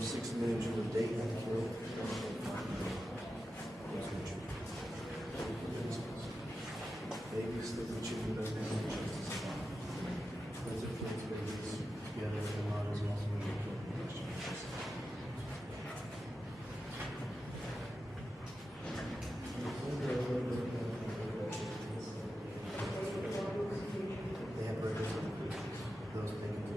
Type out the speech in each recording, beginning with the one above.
6 million Jews a day had killed. Babies that were children that they were justice. Because of those babies, yeah, there were models also in the they have records of those taken to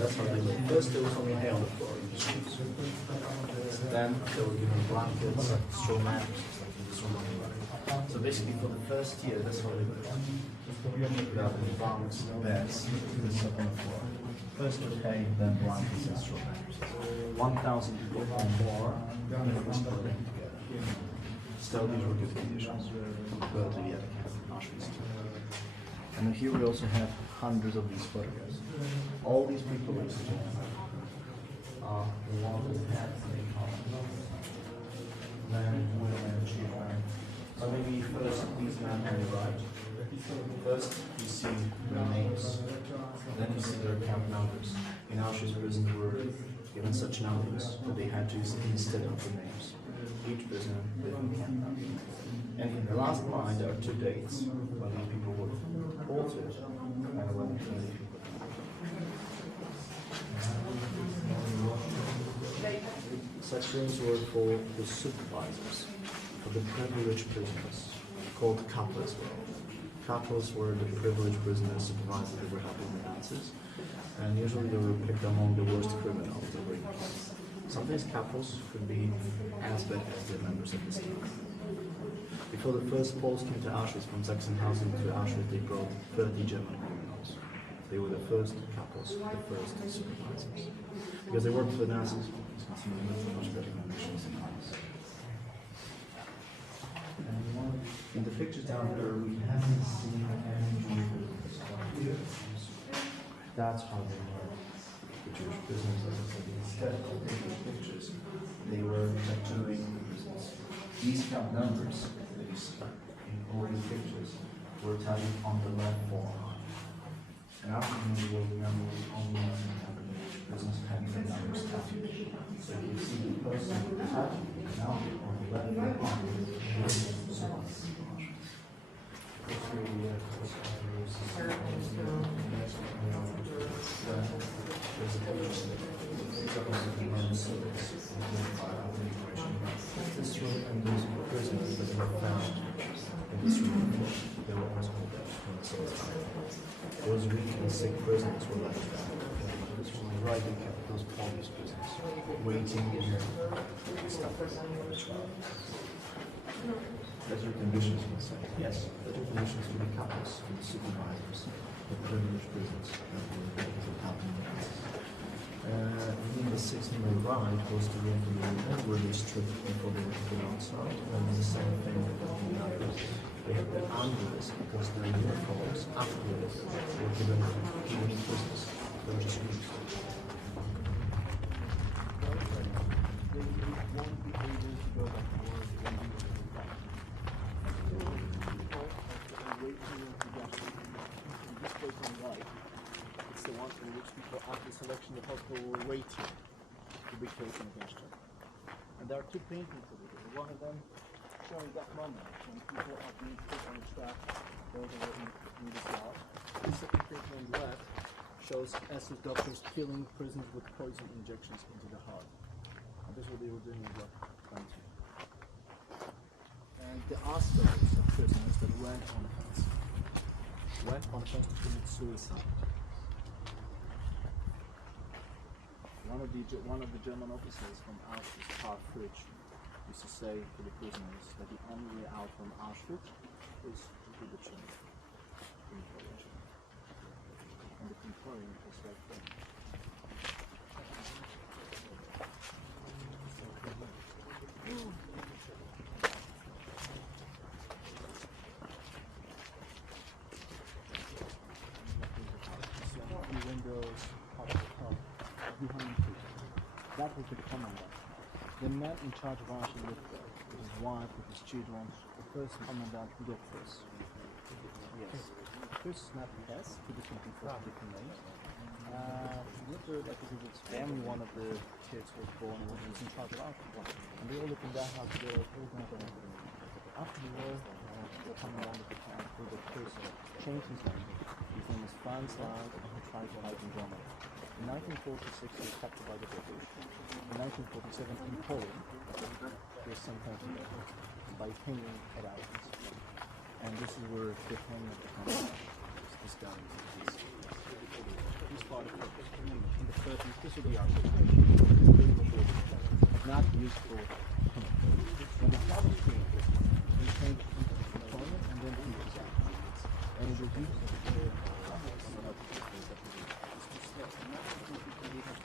that's how they look. First there was only hay on the floor in the streets. Then they were given blankets, straw mats. So basically for the first year, that's how they looked. Without the bunks, beds, this up on the floor. First with hay, then blankets and straw mats. 1,000 people or more were still living together. Still these were good conditions compared to the other camp in Auschwitz II. And here we also have hundreds of these photographs. All these people, ladies and gentlemen, are the ones that had the men, women, and children. So maybe first these men on the right. First you see their names, then you see their camp numbers. In Auschwitz prisons were given such numbers that they had to use instead of the names. Each prisoner with a camp number. And in the last line there are two dates when these people were halted and when these people. Such rooms were for the supervisors, for the privileged prisoners, called kappa as well. Kappas were the privileged prisoners supervisors that were helping the Nazis, and usually they were picked among the worst criminals that were in camp. Sometimes kappas could be as bad as the members of this team. Before the first Poles came to Auschwitz from Sachsenhausen to Auschwitz, they brought 30 German criminals. They were the first kappas, the first supervisors. Because they worked for the Nazis, much better conditions than ours. In the pictures down there, we haven't seen any Jewish. That's how they were, the Jewish prisoners. Instead of taking pictures, they were tattooing the prisons. These camp numbers that you see in all these pictures were tattooed on the left forearm. And after you will remember only prisons had the numbers tattooed. So you see the person with the tattoo now on the left forearm is this room and those prisoners that were found in this room, they were also dead from the Schutzstaffel. Those weak and sick prisoners were left there. This was right in kept those Polish prisoners waiting in their stuff for the trial. Better conditions, we say. Yes, better conditions for the kappas, for the supervisors, the privileged prisons that were happening. In the 6th on the right was the room for the women where they stripped before they were put outside. And the same thing with the others. They had their underwears because their uniforms afterwards were given to Jewish prisoners. They were just used. It's the one in which people after selection the hospital were waiting to be taken against them. And there are two paintings of it. One of them showing that moment when people are being put on the track, those who are in the cell. The second painting on the left shows SS doctors killing prisoners with poison injections into the heart. And this is what they were doing in the country. And there are stories of prisoners that went on offense to commit suicide. One of the German officers from Auschwitz, Karl Fritsch, used to say to the prisoners that the only way out from Auschwitz is to the chamber. And the crematorium was right there. Windows, behind the that was the commandant. The man in charge of Auschwitz lived there, with his wife, with his children. The first commandant lived this. Yes. first is not S, two different people with different names. Later, like because it's family, one of the kids was born and was in charge of Auschwitz. And they all lived in that house together. After the war, they're coming along with the camp with the person, changed his name. His name is Franz Lang, and he tried to hide in Germany. In 1946, he was captured by the British. In 1947, in Poland, he was sentenced to death by hanging at Auschwitz. And this is where the hanging of the camp. This guy is this part of it. In the 30s, this will be Auschwitz. Not used for when the camp was created, they changed it into component and then into Auschwitz. And it was used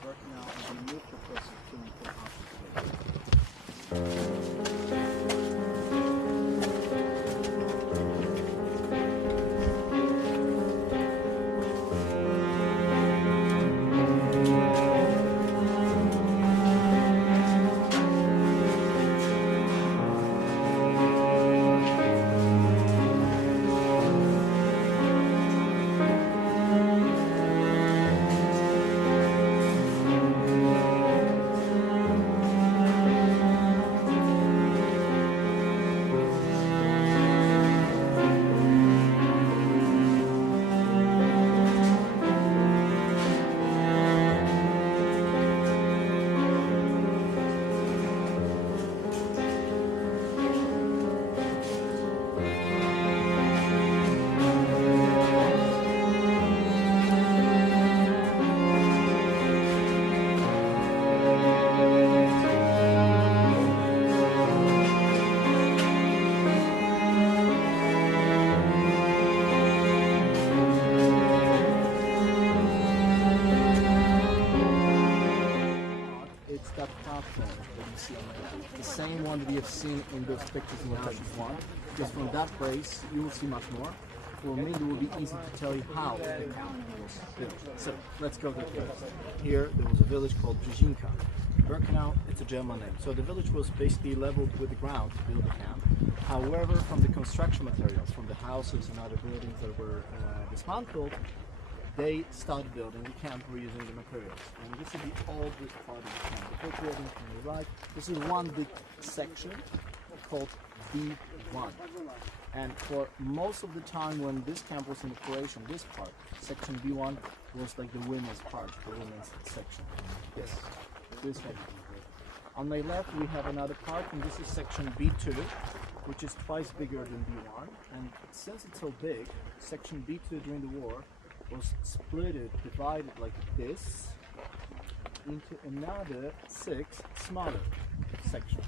Birkenau and we moved the process to the same one that we have seen in those pictures in Auschwitz I. Just from that place, you will see much more. For me, it will be easy to tell you how the camp was built. So let's go to the place. Here, there was a village called Brzezinka. Birkenau, it's a German name. So the village was basically leveled with the ground to build the camp. However, from the construction materials, from the houses and other buildings that were dismantled, they started building the camp reusing the materials. And this is the oldest part of the camp. The big building on the right, this is one big section called B1. And for most of the time when this camp was in operation, this part, section B1, was like the women's part, the women's section. Yes, this section. On my left we have another part, and this is section B2, which is twice bigger than B1. And since it's so big, section B2 during the war was divided like this into another 6 smaller sections.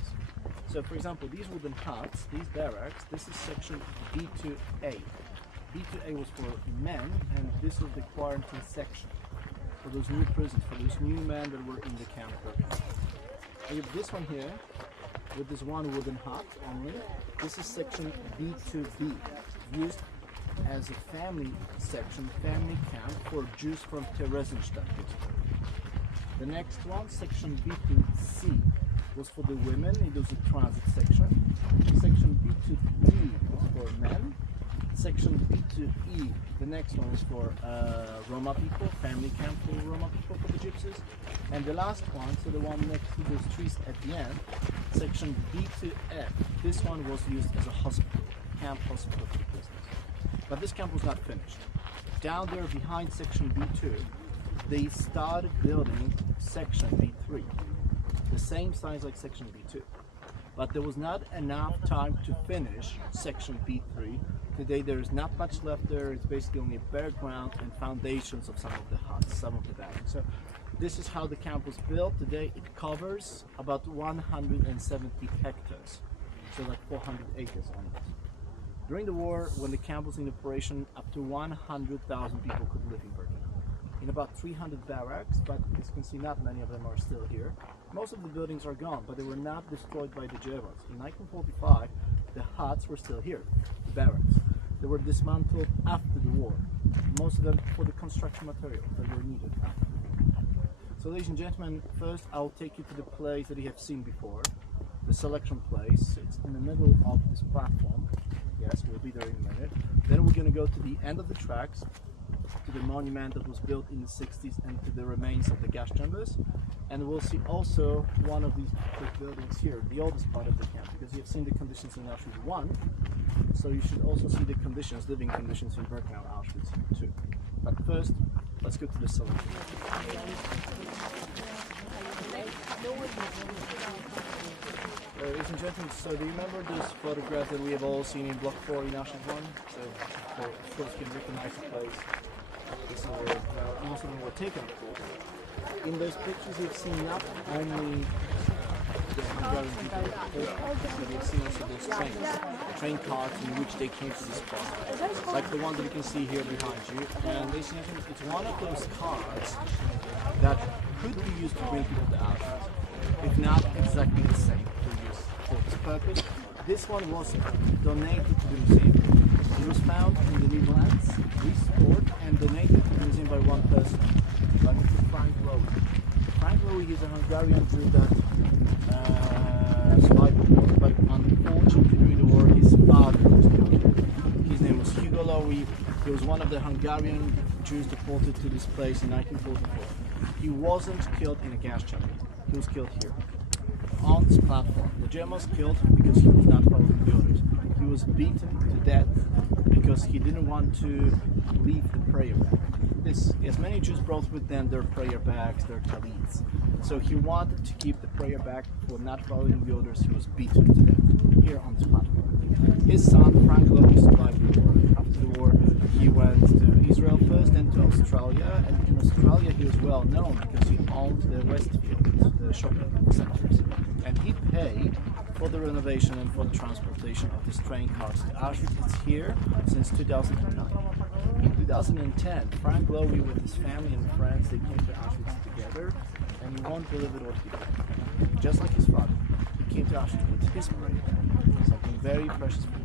So for example, these wooden huts, these barracks, this is section B2A. B2A was for men, and this was the quarantine section for those new prisoners, for those new men that were in the camp. We have this one here with this one wooden hut only. This is section B2B, used as a family section, family camp for Jews from Theresienstadt. The next one, section B2C, was for the women. It was a transit section. Section B2D was for men. Section B2E, the next one was for Roma people, family camp for Roma people, for the gypsies. And the last one, so the one next to those trees at the end, section B2F, this one was used as a hospital, camp hospital for the prisoners. But this camp was not finished. Down there behind section B2, they started building section B3, the same size like section B2. But there was not enough time to finish section B3. Today there is not much left there. It's basically only bare ground and foundations of some of the huts, some of the barracks. So this is how the camp was built. Today it covers about 170 hectares, so like 400 acres on it. During the war, when the camp was in operation, up to 100,000 people could live in Birkenau. In about 300 barracks, but as you can see, not many of them are still here. Most of the buildings are gone, but they were not destroyed by the Germans. In 1945, the huts were still here, the barracks. They were dismantled after the war, most of them for the construction materials that were needed after. So ladies and gentlemen, first I'll take you to the place that you have seen before, the selection place. It's in the middle of this platform. Yes, we'll be there in a minute. Then we're going to go to the end of the tracks, to the monument that was built in the 60s and to the remains of the gas chambers. And we'll see also one of these big buildings here, the oldest part of the camp, because you've seen the conditions in Auschwitz I, so you should also see the conditions, living conditions in Birkenau, Auschwitz II. But first, let's go to the selection. Ladies and gentlemen, so do you remember this photograph that we have all seen in Block 4 in Auschwitz I? So, of course, you can recognize the place. This is where most of them were taken, of course. In those pictures, you've seen not only the Hungarian people, but you've seen also those train cars in which they came to this spot, like the one that you can see here behind you. And ladies and gentlemen, it's one of those cars that could be used to bring people to Auschwitz, if not exactly the same to use for this purpose. This one was donated to the museum. It was found in the Netherlands, restored and donated to the museum by one person, by Mr. Frank Lowy. Frank Lowy is a Hungarian Jew that survived the war, but unfortunately during the war his father was killed. His name was Hugo Lowy. He was one of the Hungarian Jews deported to this place in 1944. He wasn't killed in a gas chamber. He was killed here, on this platform. The Germans killed him because he was not following the orders. He was beaten to death because he didn't want to leave the prayer bag. Yes, many Jews brought with them their prayer bags, their talits. So he wanted to keep the prayer bag for not following the orders. He was beaten to death here on this platform. His son, Frank Lowy, survived the war. After the war, he went to Israel first, then to Australia. And in Australia, he was well known because he owned the Westfield, the shopping centers. And he paid for the renovation and for the transportation of this train cars to Auschwitz. It's here since 2009. In 2010, Frank Lowy with his family and friends, they came to Auschwitz together, and you won't believe it what he did. Just like his father, he came to Auschwitz with his prayer bag, something very precious for him.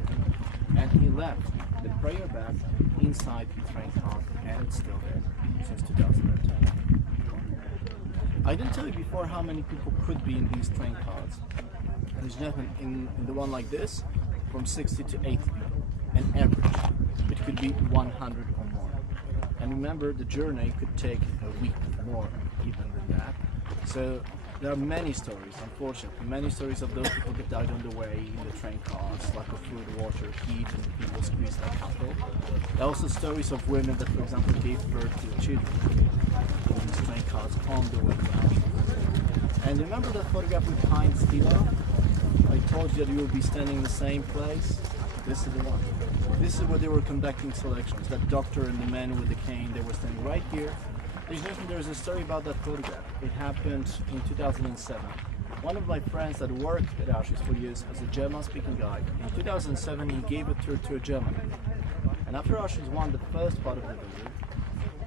And he left the prayer bag inside the train car, and it's still there since 2010. I didn't tell you before how many people could be in these train cars. There's gentlemen in the one like this, from 60 to 80 people, an average. It could be 100 or more. And remember, the journey could take a week more even than that. So there are many stories, unfortunately, many stories of those people that died on the way in the train cars, lack of food, water, heat, and people squeezed like cattle. There are also stories of women that, for example, gave birth to children in these train cars on the way to Auschwitz. And remember that photograph with Heinz Stilo? I told you that you will be standing in the same place. This is the one. This is where they were conducting selections. That doctor and the man with the cane, they were standing right here. There's a story about that photograph. It happened in 2007. One of my friends that worked at Auschwitz for years as a German-speaking guy, in 2007 he gave a tour to a German. And after Auschwitz won the first part of the visit,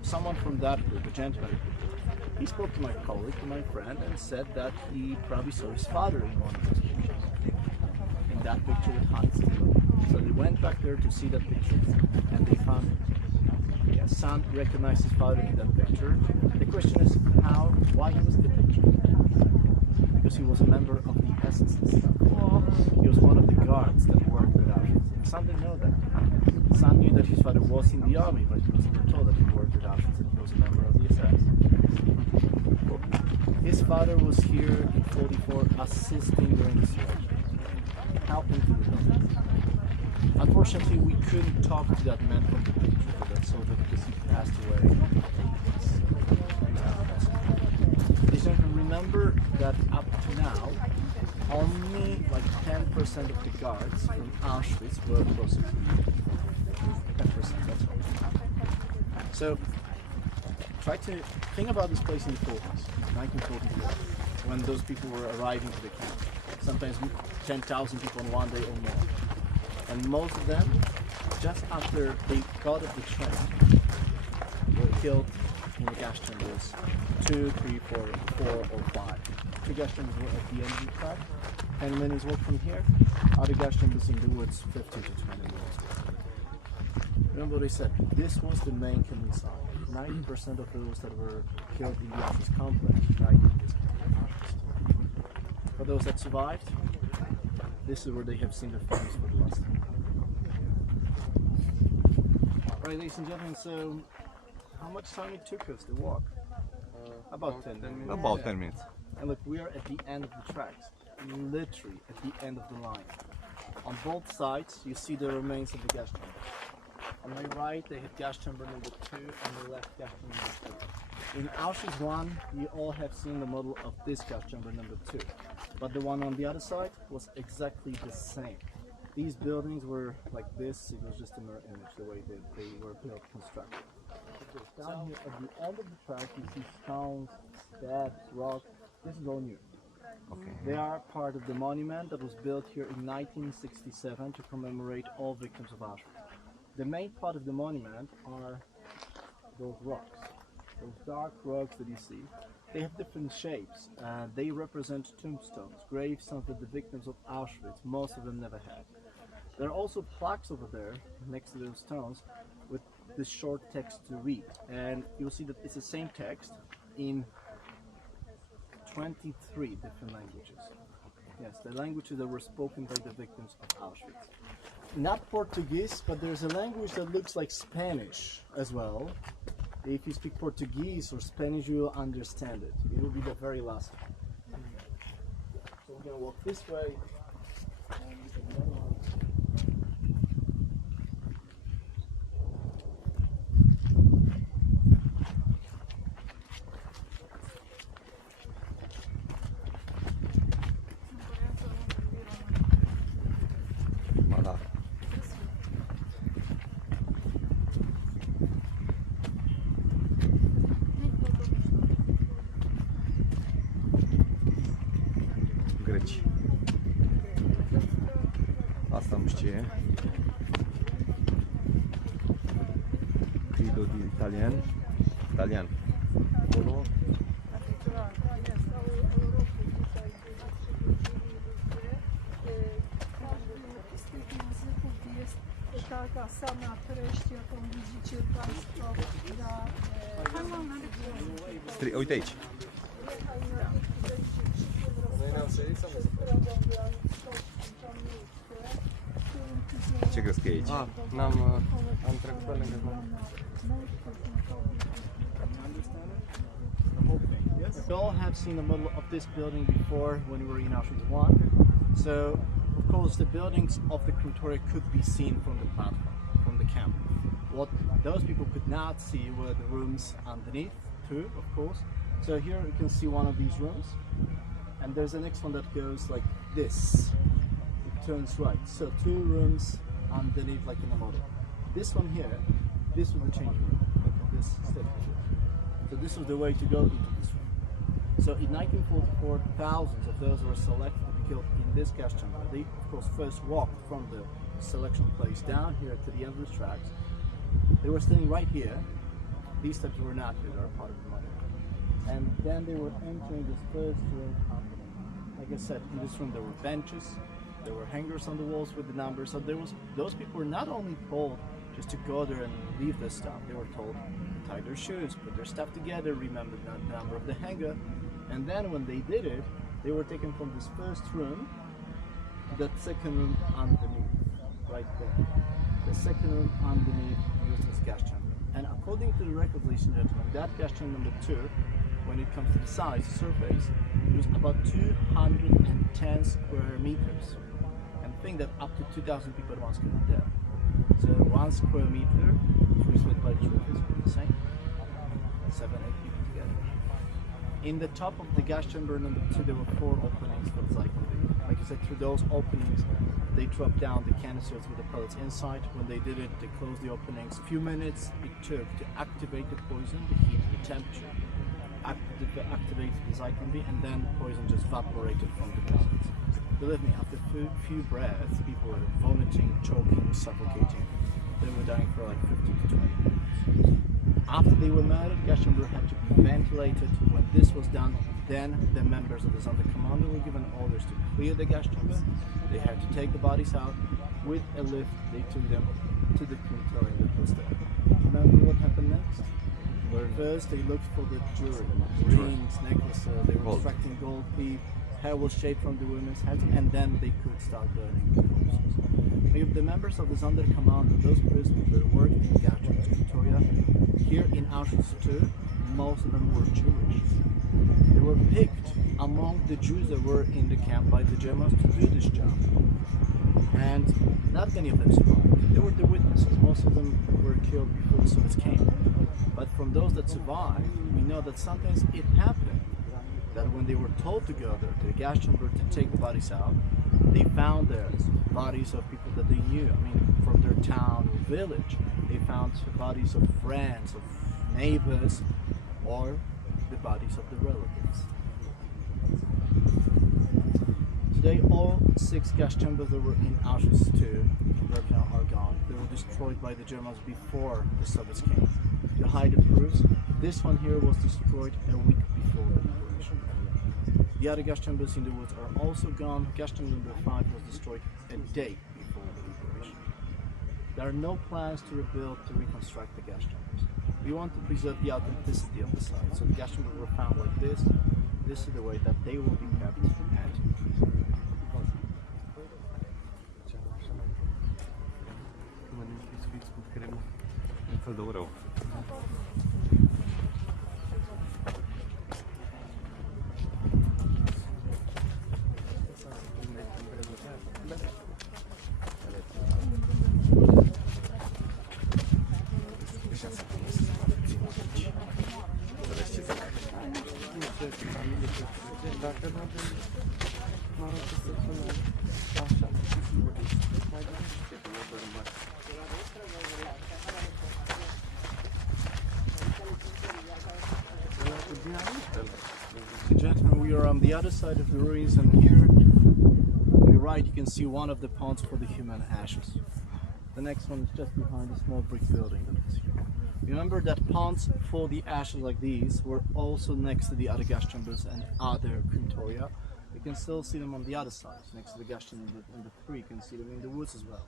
someone from that group, a gentleman, he spoke to my colleague, to my friend, and said that he probably saw his father in one of those pictures. In that picture with Heinz. So they went back there to see that picture, and they found son recognized his father in that picture. The question is why he was in the picture? Because he was a member of the SS. He was one of the guards that worked at Auschwitz. And son didn't know that. Son knew that his father was in the army, but he was never told that he worked at Auschwitz and he was a member of the SS. His father was here in 44 assisting during the selection, helping to the government. Unfortunately, we couldn't talk to that man from the picture, to that soldier, because he passed away. Remember that up to now, only like 10% of the guards from Auschwitz were prosecuted. 10%, that's all. So, try to think about this place in the 40s, 1944, when those people were arriving to the camp. Sometimes 10,000 people in one day or more. And most of them, just after they got off the train, were killed in the gas chambers. 2, 3, 4, or 5. The gas chambers were at the end of the track. 10 minutes walk from here. Other gas chambers in the woods, 15 to 20 minutes. Remember what I said? This was the main killing site. 90% of those that were killed in the Auschwitz complex died in this Auschwitz. For those that survived, this is where they have seen their families for the last time. Right, ladies and gentlemen, so how much time it took us to walk? About 10 minutes. About 10 minutes. And look, we are at the end of the tracks, literally at the end of the line. On both sides, you see the remains of the gas chamber. On my right, they had gas chamber number 2, and the left gas chamber number 3. In Auschwitz I, you all have seen the model of this gas chamber number 2, but the one on the other side was exactly the same. These buildings were like this, it was just a mirror image, the way they were built, constructed. Down here at the end of the track, you see stones, steps, rocks. This is all new. Okay. They are part of the monument that was built here in 1967 to commemorate all victims of Auschwitz. The main part of the monument are those rocks, those dark rocks that you see. They have different shapes. They represent tombstones, gravestones that the victims of Auschwitz, most of them never had. There are also plaques over there next to those stones with this short text to read, and you'll see that it's the same text in 23 different languages. Yes, the languages that were spoken by the victims of Auschwitz. Not Portuguese, but there's a language that looks like Spanish as well. If you speak Portuguese or Spanish, you will understand it. It will be the very last one. So we're going to walk this way. Greci. Asta nu știe. Credo di italian. Italian. Acolo. Taka sama treść, jaką widzicie Państwo na Uite aici. Ce crezi că e aici? Am trecut pe lângă. We all have seen the model of this building before when we were in Auschwitz I. So, of course, the buildings of the crematoria could be seen from the platform, from the camp. What those people could not see were the rooms underneath, too, of course. So here you can see one of these rooms, and there's the next one that goes like this. It turns right. So 2 rooms underneath, like in the model. This one here, this was the changing room. Look at this step. So this was the way to go into this room. So in 1944, thousands of those were selected to be killed in this gas chamber. They, of course, first walked from the selection place down here to the end of the tracks. They were standing right here. These steps were not here, they are part of the monument. And then they were entering this first room. Like I said, in this room there were benches, there were hangers on the walls with the numbers. So those people were not only told just to go there and leave their stuff, they were told to tie their shoes, put their stuff together, remember the number of the hanger. And then when they did it, they were taken from this first room to that second room underneath, right there. The second room underneath used as gas chamber. And according to the records, ladies and gentlemen, that gas chamber number 2, when it comes to the size, the surface, it was about 210 square meters. And think that up to 2,000 people at once could be there. So 1 square meter, if we split by 2, is the same. 7, 8 people together. In the top of the gas chamber number 2, there were 4 openings for the cycle. Like I said, through those openings, they dropped down the canisters with the pellets inside. When they did it, they closed the openings. A few minutes it took to activate the poison, the heat, the temperature, activate the cyclone B, and then the poison just evaporated from the pellets. Believe me, after a few breaths, people were vomiting, choking, suffocating. They were dying for like 15 to 20 minutes. After they were murdered, gas chamber had to be ventilated. When this was done, then the members of the Sonderkommando were given orders to clear the gas chamber. They had to take the bodies out. With a lift, they took them to the crematorium that was there. Remember what happened next? First, they looked for the jewelry, rings, necklaces. They were extracting gold leaf. Hair was shaved from the women's heads, and then they could start burning the corpses. the members of the Sonderkommando, those prisoners that worked in the gas chambers in Victoria, here in Auschwitz II, most of them were Jewish. They were picked among the Jews that were in the camp by the Germans to do this job. And not many of them survived. They were the witnesses. Most of them were killed before the Soviets came. But from those that survived, we know that sometimes it happened that when they were told to go there to the gas chamber to take the bodies out, they found there bodies of people that they knew, I mean, from their town or village. They found bodies of friends, of neighbors, or the bodies of the relatives. Today, all 6 gas chambers that were in Auschwitz II in Birkenau are gone. They were destroyed by the Germans before the Soviets came. To hide the proofs, this one here was destroyed a week before the liberation. The other gas chambers in the woods are also gone. Gas chamber number 5 was destroyed a day before the liberation. There are no plans to rebuild, to reconstruct the gas chambers. We want to preserve the authenticity of the site. So the gas chambers were found like this. This is the way that they will be kept and Gentlemen, we are on the other side of the ruins, and here on your right you can see one of the ponds for the human ashes. The next one is just behind the small brick building that is here. Remember that ponds for the ashes like these were also next to the other gas chambers and other crematoria. You can still see them on the other side, next to the gas chamber and the 3. You can see them in the woods as well.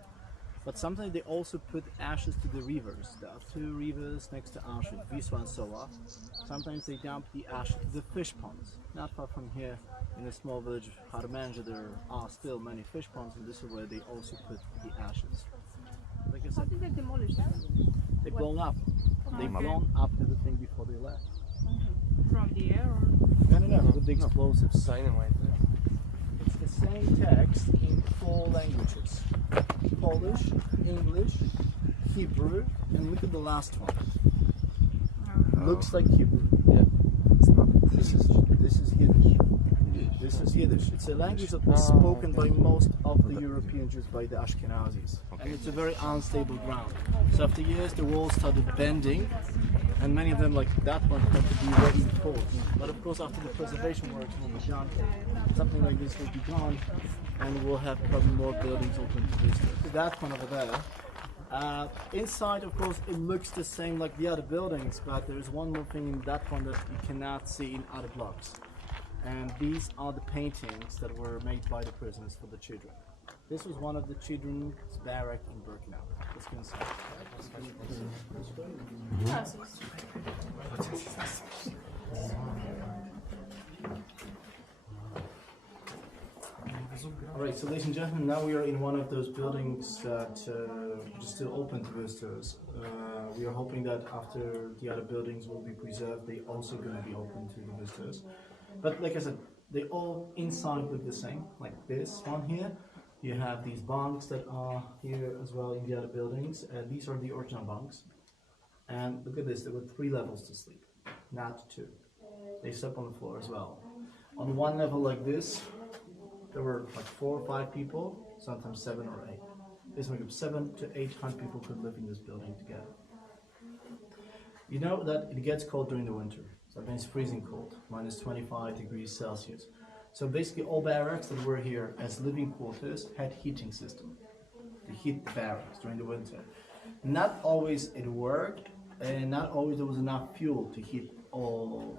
But sometimes they also put ashes to the rivers. There are 2 rivers next to Auschwitz, Wisła and Soła. Sometimes they dump the ashes to the fish ponds. Not far from here, in a small village of Harmenja, there are still many fish ponds, and this is where they also put the ashes. Like I How said, did they demolish them? they blown up. They blown up everything before they left. From the air or? No, with the explosives. Dynamite. It's the same text in 4 languages. Polish, English, Hebrew, and look at the last one. Looks like Hebrew. Yeah. It's not. This is Yiddish. This is Yiddish. It's a language that was spoken by most of the European Jews, by the Ashkenazis. And it's a very unstable ground. So after years the walls started bending, and many of them, like that one, had to be reinforced. But of course after the preservation works will be done, something like this will be gone, and we'll have probably more buildings open to visitors. That one over there. Inside, of course, it looks the same like the other buildings, but there is one more thing in that one that you cannot see in other blocks. And these are the paintings that were made by the prisoners for the children. This was one of the children's barracks in Birkenau. Let's go inside. Alright, so ladies and gentlemen, now we are in one of those buildings that is still open to visitors. We are hoping that after the other buildings will be preserved, they also going to be open to the visitors. But like I said, they all inside look the same, like this one here. You have these bunks that are here as well in the other buildings. These are the original bunks. And look at this, there were 3 levels to sleep, not 2. They slept on the floor as well. On one level like this, there were like 4 or 5 people, sometimes 7 or 8. This one, 700 to 800 people could live in this building together. You know that it gets cold during the winter. So that means freezing cold, minus 25 degrees Celsius. So basically all barracks that were here as living quarters had heating system to heat the barracks during the winter. Not always it worked, and not always there was enough fuel to heat all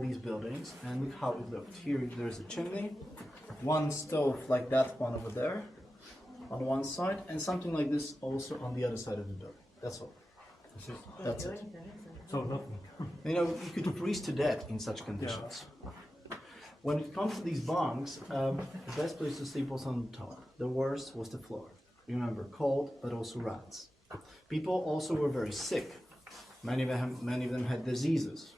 these buildings. And look how it looked. Here there's a chimney, one stove like that one over there on one side, and something like this also on the other side of the building. That's all. That's it. So nothing. You know, you could freeze to death in such conditions. When it comes to these bunks, the best place to sleep was on the top. The worst was the floor. Remember, cold, but also rats. People also were very sick. Many of them had diseases,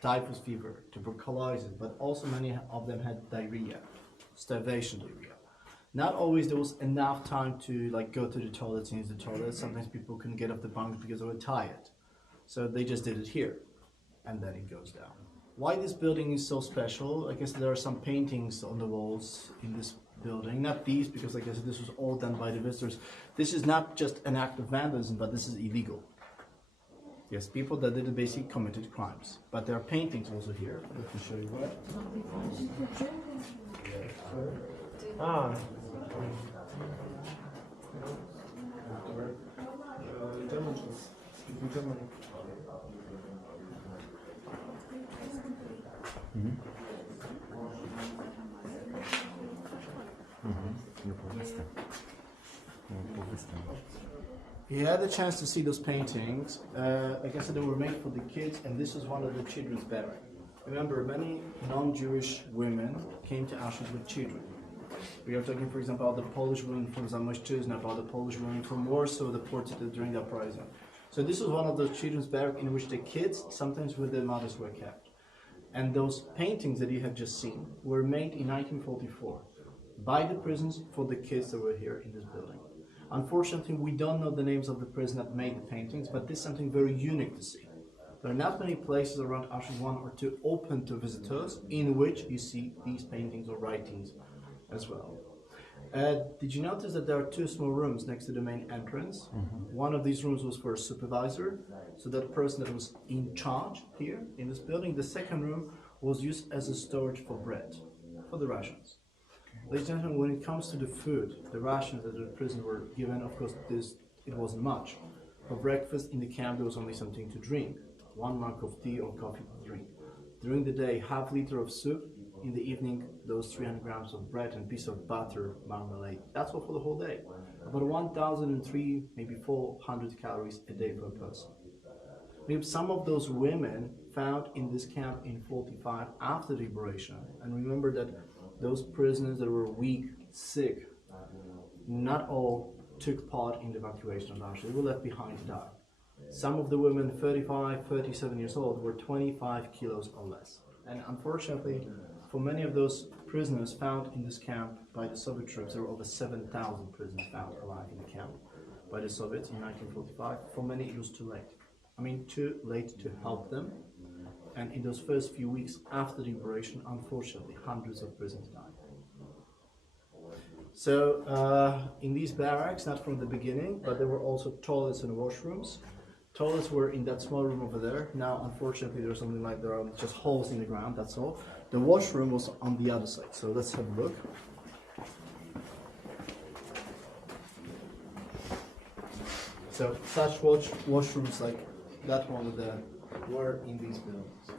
typhus fever, tuberculosis, but also many of them had diarrhea, starvation diarrhea. Not always there was enough time to go to the toilets and use the toilet. Sometimes people couldn't get off the bunk because they were tired. So they just did it here, and then it goes down. Why this building is so special? I guess there are some paintings on the walls in this building. Not these, because I guess this was all done by the visitors. This is not just an act of vandalism, but this is illegal. Yes, people that did it basically committed crimes. But there are paintings also here. Let me show you what. Ah. Damages. You had the chance to see those paintings. Like I said, they were made for the kids, and this is one of the children's barracks. Remember, many non-Jewish women came to Auschwitz with children. We are talking, for example, about the Polish women from Zamojszczyzna, about the Polish women from Warsaw deported during the uprising. So this was one of those children's barracks in which the kids, sometimes with their mothers, were kept. And those paintings that you have just seen were made in 1944 by the prisons for the kids that were here in this building. Unfortunately, we don't know the names of the prison that made the paintings, but this is something very unique to see. There are not many places around Auschwitz I or II open to visitors in which you see these paintings or writings as well. Did you notice that there are two small rooms next to the main entrance? One of these rooms was for a supervisor, so that person that was in charge here in this building. The second room was used as a storage for bread, for the rations. Ladies and gentlemen, when it comes to the food, the rations that the prisoners were given, of course, it wasn't much. For breakfast in the camp, there was only something to drink, 1 mug of tea or coffee to drink. During the day, ½ liter of soup. In the evening, those 300 grams of bread and piece of butter, marmalade. That's all for the whole day. About 1,003, maybe 400 calories a day per person. We have some of those women found in this camp in 45 after the liberation. And remember that those prisoners that were weak, sick, not all took part in the evacuation of Auschwitz. They were left behind to die. Some of the women, 35, 37 years old, were 25 kilos or less. And unfortunately, for many of those prisoners found in this camp by the Soviet troops, there were over 7,000 prisoners found alive in the camp by the Soviets in 1945. For many, it was too late. I mean, too late to help them. And in those first few weeks after the liberation, unfortunately, hundreds of prisoners died. So, in these barracks, not from the beginning, but there were also toilets and washrooms. Toilets were in that small room over there. Now, unfortunately, there's something like there are just holes in the ground, that's all. The washroom was on the other side, so let's have a look. So, such washrooms like that one over there were in these buildings.